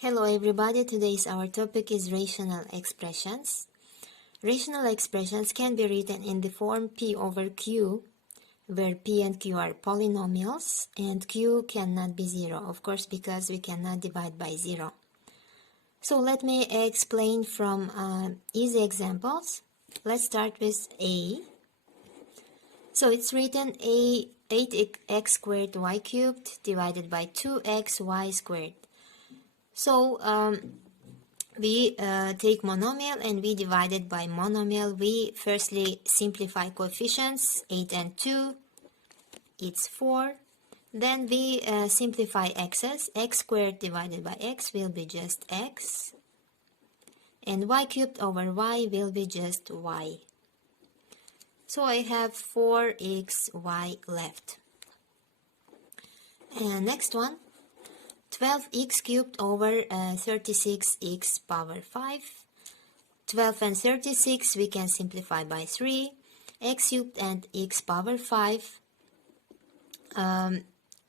Hello everybody, today's our topic is rational expressions. Rational expressions can be written in the form P over Q, where P and Q are polynomials and Q cannot be 0, of course, because we cannot divide by 0. So let me explain from easy examples. Let's start with A. So it's written 8x squared y cubed divided by 2xy squared. So we take monomial and we divide it by monomial. We firstly simplify coefficients, 8 and 2, it's 4. Then we simplify x's. X squared divided by x will be just x. And y cubed over y will be just y. So I have 4xy left. And next one. 12x cubed over 36x power 5. 12 and 36 we can simplify by 3. X cubed and x power 5.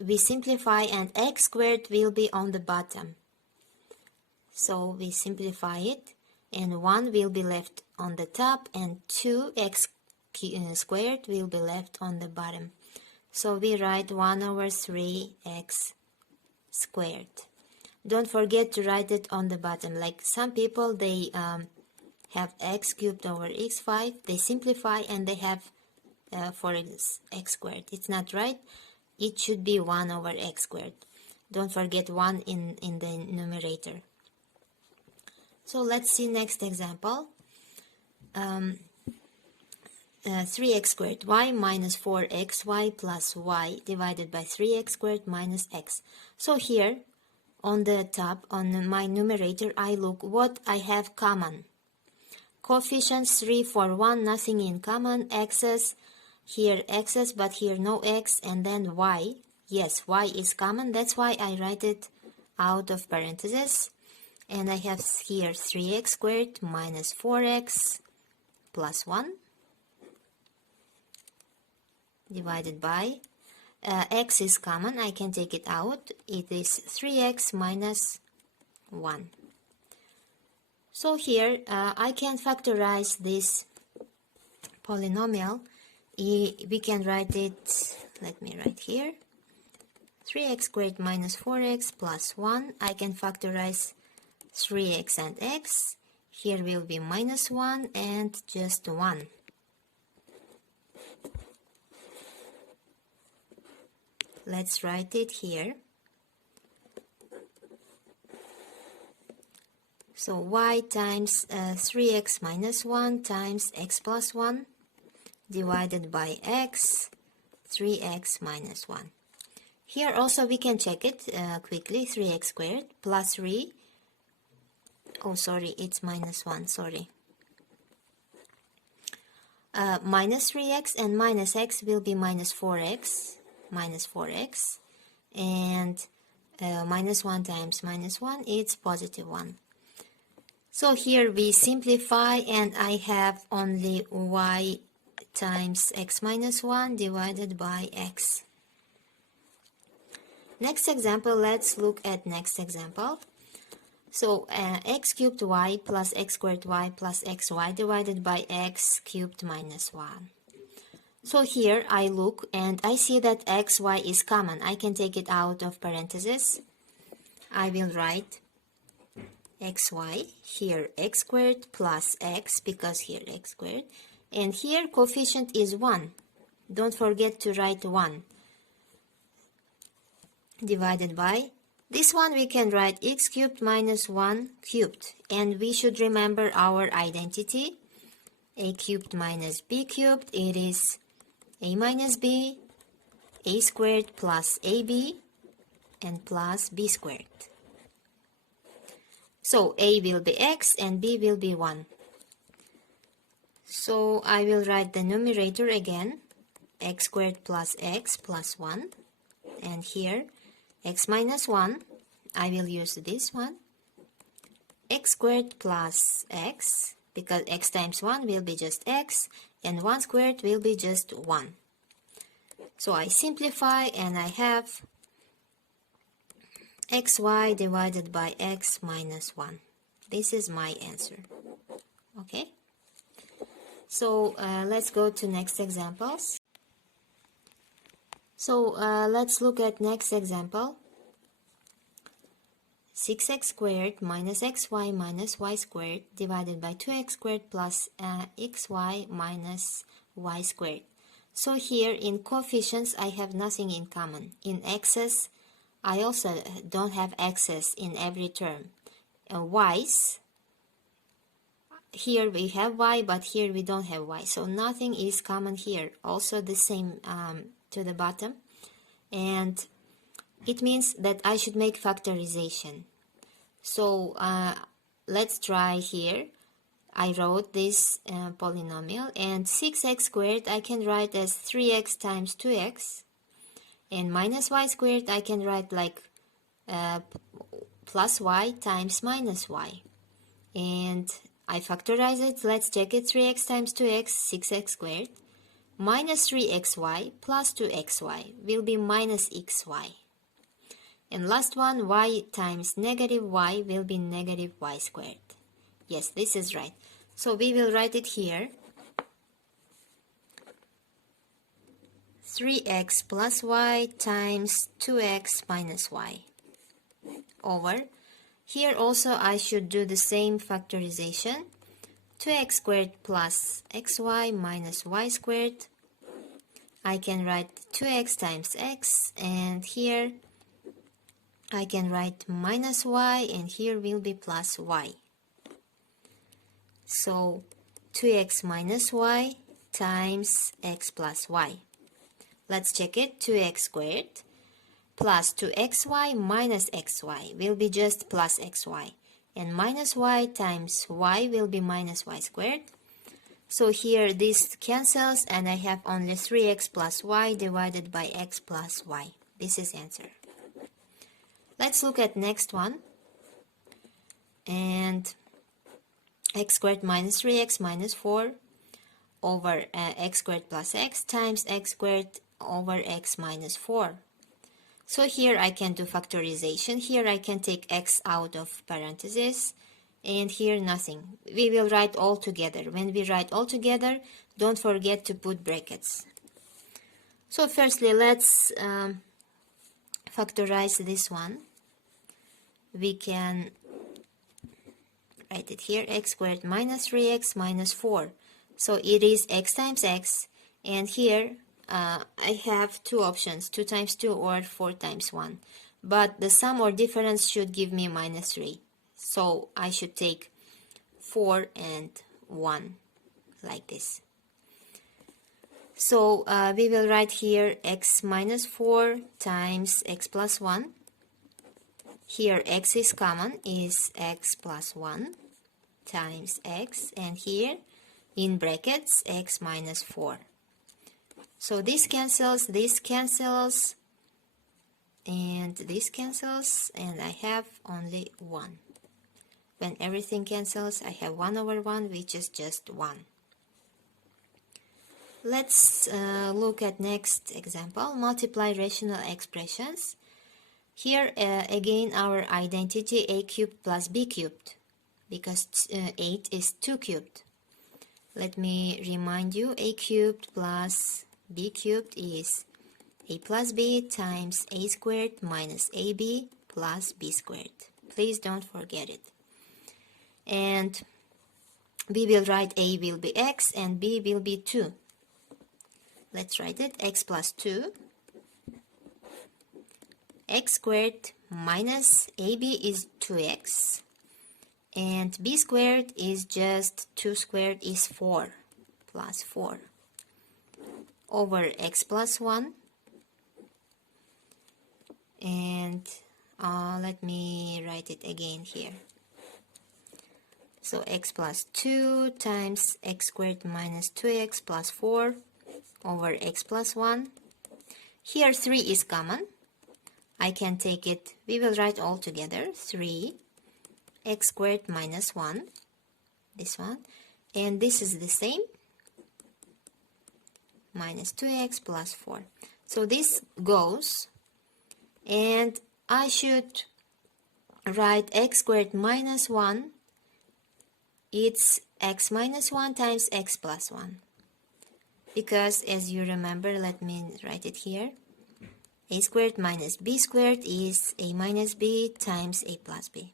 We simplify and x squared will be on the bottom. So we simplify it and 1 will be left on the top and 2x squared will be left on the bottom. So we write 1 over 3x squared. Don't forget to write it on the bottom. Like some people, they have x cubed over x5. They simplify and they have 4x squared. It's not right. It should be 1 over x squared. Don't forget 1 in the numerator. So let's see next example. 3x squared y minus 4xy plus y divided by 3x squared minus x. So here on the top, on my numerator, I look what I have common. Coefficients 3, 4, 1, nothing in common. X's, here x's, but here no x, and then y. Yes, y is common, that's why I write it out of parentheses. And I have here 3x squared minus 4x plus 1. Divided by x is common, I can take it out. It is 3x minus 1. So here I can factorize this polynomial. We can write it, let me write here, 3x squared minus 4x plus 1. I can factorize 3x and x. Here will be minus 1 and just 1. Let's write it here. So y times 3x minus 1 times x plus 1 divided by x, 3x minus 1. Here also we can check it quickly. 3x squared plus 3. Oh, sorry, it's minus 1, sorry. Minus 3x and minus x will be minus 4x. Minus 4x, and minus 1 times minus 1, it's positive 1. So here we simplify and I have only y times x minus 1 divided by x. Next example, let's look at next example. So x cubed y plus x squared y plus xy divided by x cubed minus 1. So here I look and I see that xy is common. I can take it out of parentheses. I will write xy, here x squared plus x, because here x squared. And here coefficient is 1. Don't forget to write 1. Divided by, this one we can write x cubed minus 1 cubed. And we should remember our identity. A cubed minus b cubed, it is a minus b, a squared plus ab, and plus b squared. So a will be x and b will be 1. So I will write the numerator again, x squared plus x plus 1. And here, x minus 1, I will use this one. X squared plus x, because x times 1 will be just x, and 1 squared will be just 1. So I simplify and I have xy divided by x minus 1. This is my answer. Okay, so let's go to next examples. So let's look at next example. 6x squared minus xy minus y squared divided by 2x squared plus xy minus y squared. So here in coefficients I have nothing in common. In x's I also don't have x's in every term. Y's, here we have y, but here we don't have y, so nothing is common here. Also the same to the bottom, and it means that I should make factorization. So let's try here. I wrote this polynomial, and 6x squared I can write as 3x times 2x, and minus y squared I can write like plus y times minus y. And I factorize it. Let's check it. 3x times 2x, 6x squared, minus 3xy plus 2xy will be minus xy. And last one, y times negative y will be negative y squared. Yes, this is right. So we will write it here. 3x plus y times 2x minus y over. Here also I should do the same factorization. 2x squared plus xy minus y squared. I can write 2x times x, and here I can write minus y, and here will be plus y. So 2x minus y times x plus y. Let's check it. 2x squared plus 2xy minus xy will be just plus xy, and minus y times y will be minus y squared. So here this cancels, and I have only 3x plus y divided by x plus y. This is answer. Let's look at next one. And x squared minus 3x minus 4 over x squared plus x times x squared over x minus 4. So here I can do factorization. Here I can take x out of parentheses, and here nothing. We will write all together. When we write all together, don't forget to put brackets. So firstly, let's factorize this one. We can write it here, x squared minus 3x minus 4. So it is x times x, and here I have two options, 2 times 2 or 4 times 1. But the sum or difference should give me minus 3. So I should take 4 and 1 like this. So we will write here x minus 4 times x plus 1. Here x is common, is x plus 1 times x, and here in brackets x minus 4. So this cancels, and this cancels, and I have only 1. When everything cancels, I have 1 over 1, which is just 1. Let's look at next example, multiply rational expressions. Here again our identity a cubed plus b cubed, because 8 is 2 cubed. Let me remind you, a cubed plus b cubed is a plus b times a squared minus ab plus b squared. Please don't forget it. And we will write a will be x and b will be 2. Let's write it, x plus 2. X squared minus ab is 2x. And b squared is just 2 squared is 4 plus 4 over x plus 1. And let me write it again here. So x plus 2 times x squared minus 2x plus 4 over x plus 1. Here 3 is common. I can take it, we will write all together, 3 x squared minus 1, this one, and this is the same, minus 2x plus 4. So this goes, and I should write x squared minus 1, it's x minus 1 times x plus 1. Because as you remember, let me write it here. A squared minus b squared is a minus b times a plus b.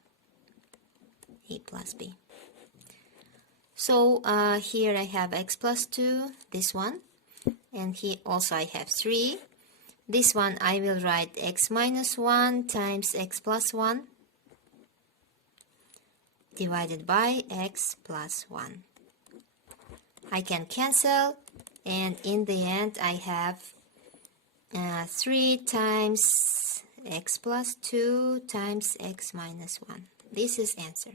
A plus b. So here I have x plus 2, this one. And here also I have 3. This one I will write x minus 1 times x plus 1 divided by x plus 1. I can cancel, and in the end I have 3 times x plus 2 times x minus 1. This is answer.